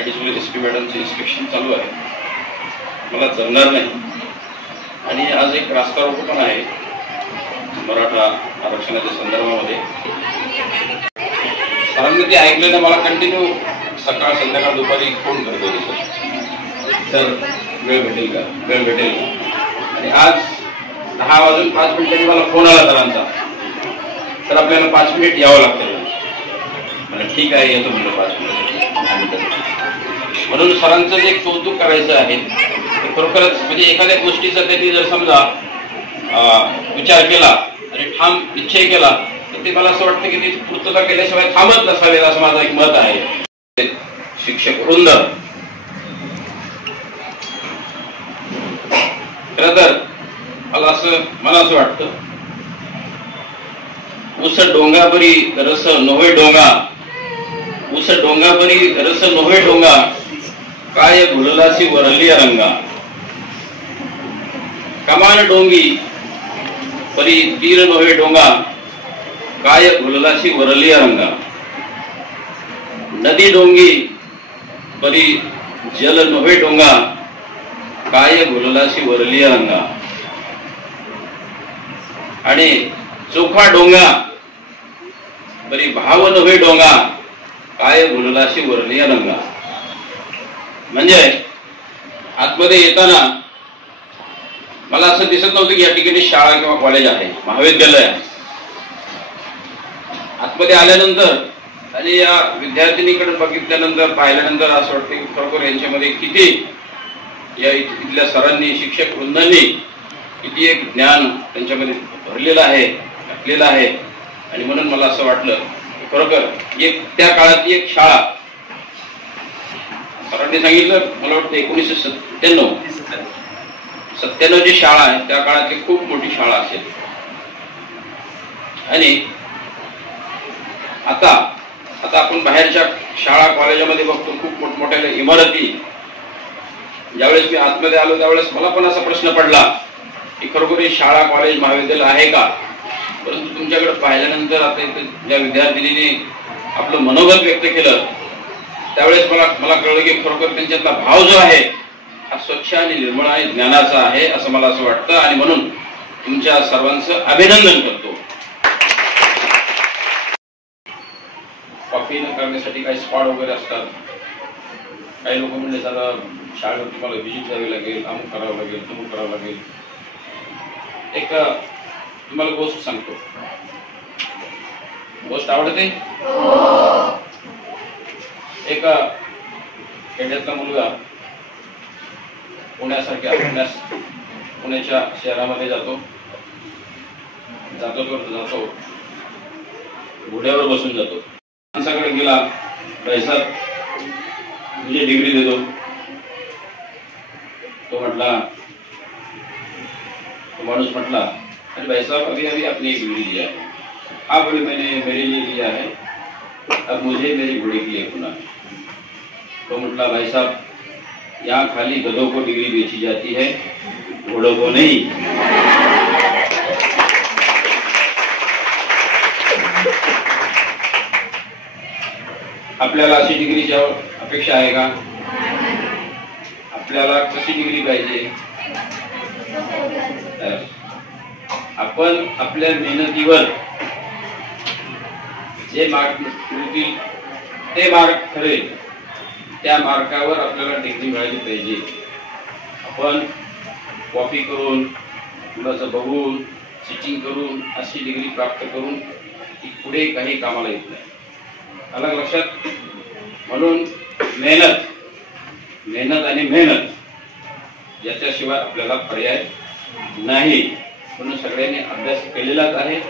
Additional S P मॅडमचं inspection चालू आहे, मला जमणार नाही. आणि आज एक रास्ता रोको पण आहे मराठा आरक्षणाच्या संदर्भामध्ये. सरांनी ते ऐकल्याने मला कंटिन्यू सकाळ संध्याकाळ दुपारी फोन करतो सर वेळ भेटेल का, वेळ भेटेल का. आणि आज 10 वाजून 5 मिनिटांनी मला फोन आला सरांचा, तर आपल्याला 5 मिनिट यावं लागतं. मला ठीक आहे येतो म्हणलं 5 मिनिट. म्हणून सरांचं जे कौतुक करायचं आहे खरोखरच, म्हणजे एखाद्या गोष्टीचा त्यांनी जर समजा विचार केला आणि ठाम निश्चय केला तर ते मला असं वाटतं की ती पूर्तता केल्याशिवाय थांबत नसावेत असं माझं एक मत आहे. शिक्षक वृंद, खरं तर मला असं वाटतं, उस डोंगाबरी रस नव्हे डोंगा, उस डोंगाबरी रस नव्हे डोंगा, काय भुललासी वरली रंगा. कमान डोंगी परी तीर नव्हे डोंगा, काय भुललासी वरली रंगा. नदी डोंगी परी जल नव्हे डोंगा, काय भुललासी वरली रंगा. आणि चोखा डोंगा बरी भाव नव्हे डोंगा, काय भुललाशी वरली रंगा. म्हणजे आतमध्ये येताना मला असं दिसत नव्हतं की या ठिकाणी शाळा किंवा कॉलेज आहे, महाविद्यालय आहे. आतमध्ये आल्यानंतर आणि या विद्यार्थिनीकडे बघितल्यानंतर पाहिल्यानंतर असं वाटतं की खरोखर यांच्यामध्ये किती या इथल्या सरांनी, शिक्षक वृंदांनी किती एक ज्ञान त्यांच्यामध्ये भरलेलं आहे, घातलेलं आहे. आणि म्हणून मला असं वाटलं खरोखर एक त्या काळातली एक शाळा, सरांनी सांगितलं मला वाटतं 1997 जी शाळा आहे त्या काळातली खूप मोठी शाळा असेल. आणि आता आपण बाहेरच्या शाळा कॉलेजामध्ये बघतो खूप मोठमोठ्या इमारती. ज्यावेळेस मी आतमध्ये आलो त्यावेळेस मला पण असा प्रश्न पडला की खरोखर शाळा कॉलेज महाविद्यालय आहे का. परंतु तुमच्याकडे पाहिल्यानंतर आता इथे ज्या विद्यार्थिनीने आपलं मनोगत व्यक्त केलं त्यावेळेस मला कळलं की खरोखर त्यांच्यातला भाव जो आहे हा स्वच्छ आणि निर्मळ आणि ज्ञानाचा आहे असं मला असं वाटतं. आणि म्हणून तुमच्या सर्वांचं अभिनंदन करतो. कॉफी करण्यासाठी काही स्पॉट वगैरे असतात. काही लोक म्हणजे जरा शाळेवर तुम्हाला व्हिजिट द्यावी लागेल, अमुक करावं लागेल, तमुक करावं लागेल. एक तुम्हाला गोष्ट सांगतो. गोष्ट आवडते. एक खेड्यातला मुलगा पुण्याच्या शहरामध्ये जातो घोड्यावर बसून जातो. माणसाकडे गेला, पैसा तुझी डिग्री देतो. तो माणूस म्हटला अरे भाई साहब अभी अपनी एक घोड़ी लिया है. हाँ बोले मैंने मेरे लिए लिया है, अब मुझे मेरी घोड़ी के लिए खुना है. तो म्हटला भाई साहब यहाँ खाली गधों को डिग्री बेची जाती है, घोड़ों को नहीं. आपल्याला अशी डिग्रीची अपेक्षा आहे का? आपल्याला कशी डिग्री पाहिजे? आपण आपल्या मेहनतीवर जे मार्क मिळतील ते मार्क ठरेल, त्या मार्कावर आपल्याला डिग्री मिळाली पाहिजे. आपण कॉपी करून कुणाचं बघून सिटिंग करून अशी डिग्री प्राप्त करून ती पुढे काही कामाला येत नाही. अलग लक्षात. म्हणून मेहनत आणि मेहनत याच्याशिवाय आपल्याला पर्याय नाही. म्हणून सगळ्यांनी अभ्यास केलेलाच आहे.